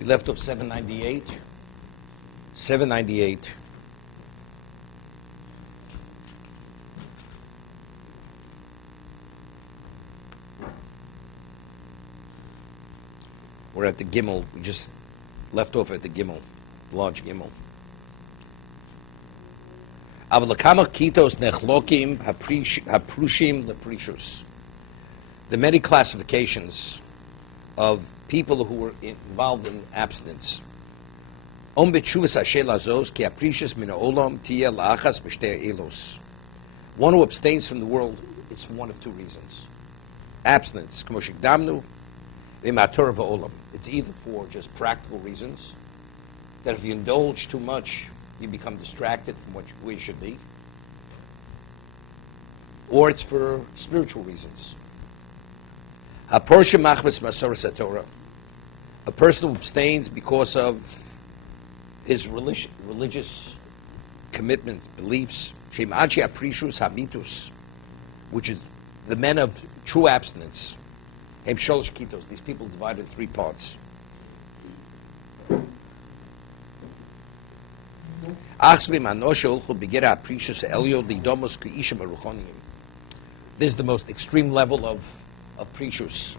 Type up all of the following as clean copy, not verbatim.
We left off 798. 798. We're at the Gimel. We just left off at the Gimel, large Gimel. The many classifications of people who were involved in abstinence. One who abstains from the world, it's one of two reasons. Abstinence, it's either for just practical reasons, that if you indulge too much, you become distracted from where you should be, or it's for spiritual reasons. A person who abstains because of his religious commitments, beliefs, which is the men of true abstinence. These people divided in three parts. This is the most extreme level of precious.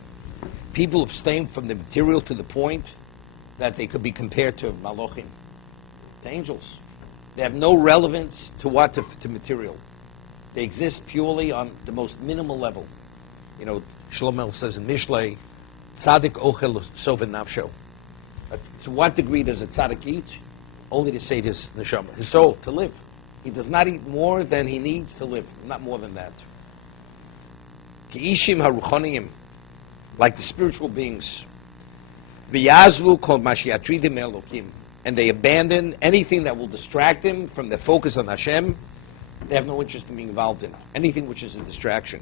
People abstain from the material to the point that they could be compared to malochim, to angels. They have no relevance to material. They exist purely on the most minimal level. You know, Shlomo says in Mishlei, "Tzaddik ochel soven nafsho." To what degree does a tzaddik eat? Only to save his neshama, his soul, to live. He does not eat more than he needs to live, not more than that. Ki'ishim haruchoniyim, like the spiritual beings. V'yazvu kol mashiatridim elokim, and they abandon anything that will distract them from the focus on Hashem. They have no interest in being involved in anything which is a distraction.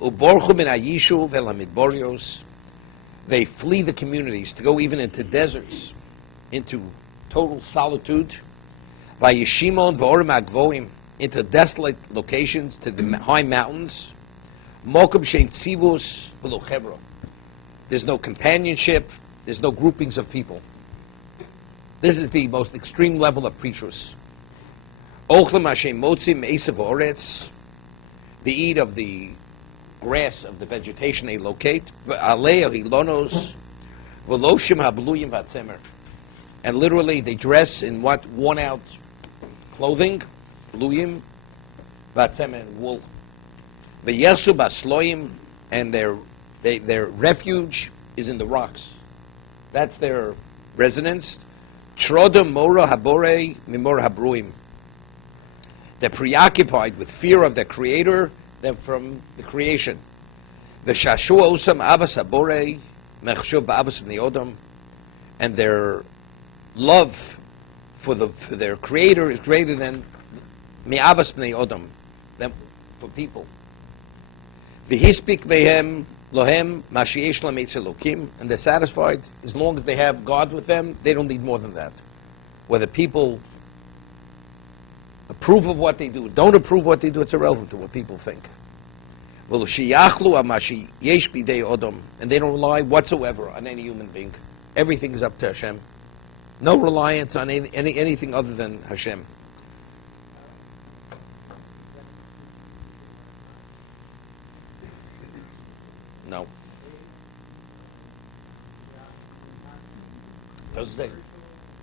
Uborchu min hayishuv el hamidborios, they flee the communities to go even into deserts, into total solitude. Vayishimon v'orim agvoim, into desolate locations, to the high mountains. Mokum shein tzivus v'lo chevro. There's no companionship. There's no groupings of people. This is the most extreme level of precious. Ochlem Hashem motzim esav oretz. They eat of the grass of the vegetation they locate. V'alei hilonos v'loshim habluyim v'atzemer. And literally, they dress in worn-out clothing, bluyim v'atzemer, and wool. V'yesu basloim, and their refuge is in the rocks. That's their residence. Trodom mora habore mimor habruim. They're preoccupied with fear of their Creator than from the creation. V'shashua usam avas habore mechshuv ba'avas b'nei, and their love for their Creator is greater than me'avas b'nei odom, than for people. V'hispik behem lohem mashiesh lametz elokim, and they're satisfied as long as they have God with them. They don't need more than that. Whether people approve of what they do, don't approve what they do, it's irrelevant to what people think. And they don't rely whatsoever on any human being. Everything is up to Hashem. No reliance on anything other than Hashem. No. Does it say?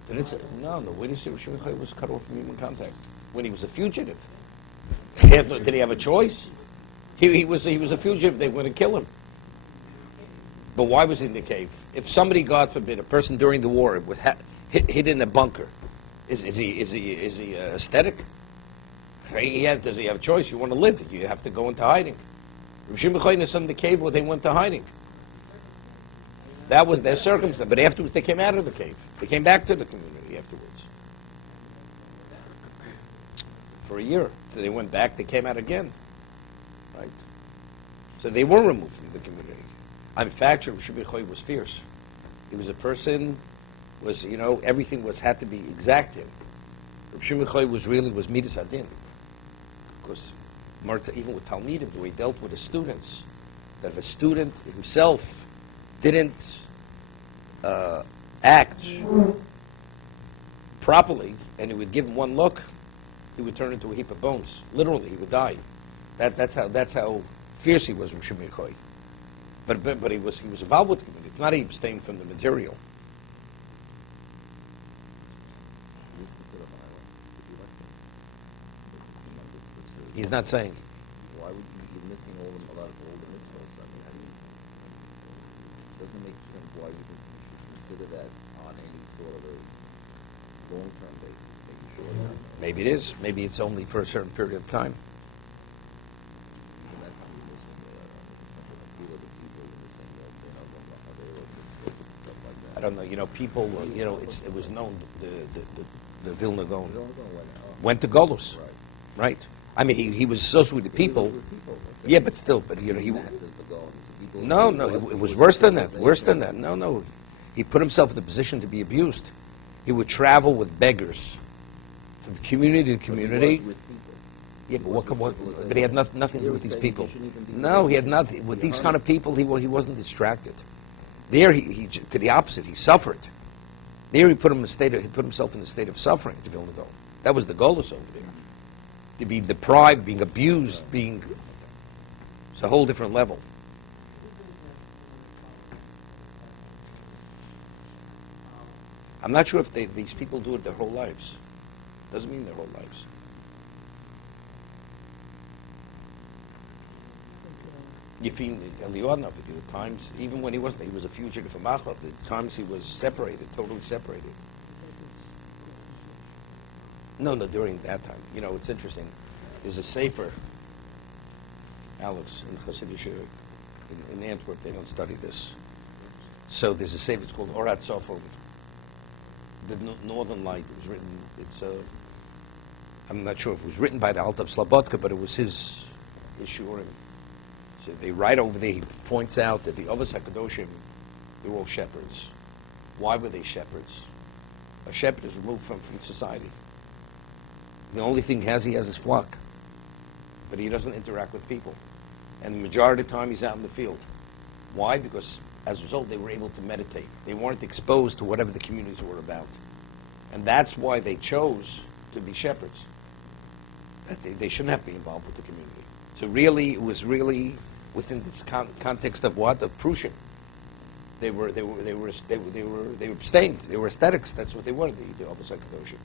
Did it say? No. Where did it say Shimon was cut off from human contact? When he was a fugitive. Did he have a choice? He was a fugitive. They were going to kill him. But why was he in the cave? If somebody, God forbid, a person during the war was hid in a bunker, is he aesthetic? Does he have a choice? You want to live? You have to go into hiding. Shimon is in the cave where they went to hiding. That was their circumstance. But afterwards, they came out of the cave. They came back to the community afterwards. For a year. So they went back, they came out again. Right? So they were removed from the community. In fact, Shimon was fierce. He was a person, everything had to be exacted. Shimon was midas adin. Because even with Talmidim, the way he dealt with his students, that if a student himself didn't act properly, and he would give him one look, he would turn into a heap of bones. Literally, he would die. That's how fierce he was with Shimei Choy. But he was involved with the community. It's not he abstained from the material. He's not saying. Why would you be missing a lot of older mitzvahs? I mean, it doesn't make sense why you should consider that on any sort of a long-term basis, making sure that... Maybe it is. Maybe it's only for a certain period of time. Even that time you're missing something like you're missing stuff like that. I don't know. People. It was known the Vilna Gaon went to Golus, right? I mean, he was associated with the people. Yeah, but still, he. No, it was worse than that. Worse than that. No. He put himself in the position to be abused. He would travel with beggars from community to community. Yeah, but he had nothing to do with these people. No, he had nothing with these kind of people. He wasn't distracted. There, he to the opposite. He suffered. There, he put himself in a state of suffering to Vilna Gaon. That was the Golus over there. To be deprived, being abused, it's a whole different level. I'm not sure if these people do it their whole lives. Doesn't mean their whole lives. You feel Eliyahu, at times, even when he was a fugitive from Achab, at times he was separated, totally separated. No, during that time. It's interesting. There's a sefer, Alex, in Hasidic Yeshiva, in Antwerp. They don't study this. So there's a sefer. It's called Orat Sofel, the Northern Light. It was written. I'm not sure if it was written by the Altab Slobodka, but it was his shiurim. So they write over there. He points out that the Avos HaKadoshim, they were all shepherds. Why were they shepherds? A shepherd is removed from society. The only thing he has his flock. But he doesn't interact with people. And the majority of the time he's out in the field. Why? Because as a result they were able to meditate. They weren't exposed to whatever the communities were about. And that's why they chose to be shepherds. They shouldn't have to be involved with the community. So really, it was really within this context of what? Of Prussian. They were abstained. They were aesthetics. That's what they were, the Avos HaKadoshim.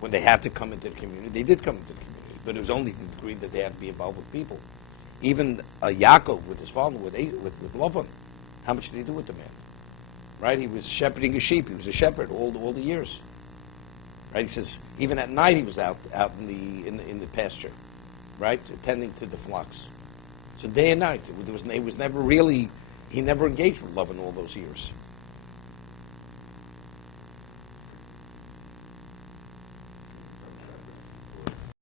When they had to come into the community, they did come into the community. But it was only to the degree that they had to be involved with people. Even Yaakov with his father, with Lavan, how much did he do with the man? Right? He was shepherding his sheep. He was a shepherd all the years. Right? He says even at night he was out in the pasture, right, attending to the flocks. So day and night. He never engaged with Lavan all those years.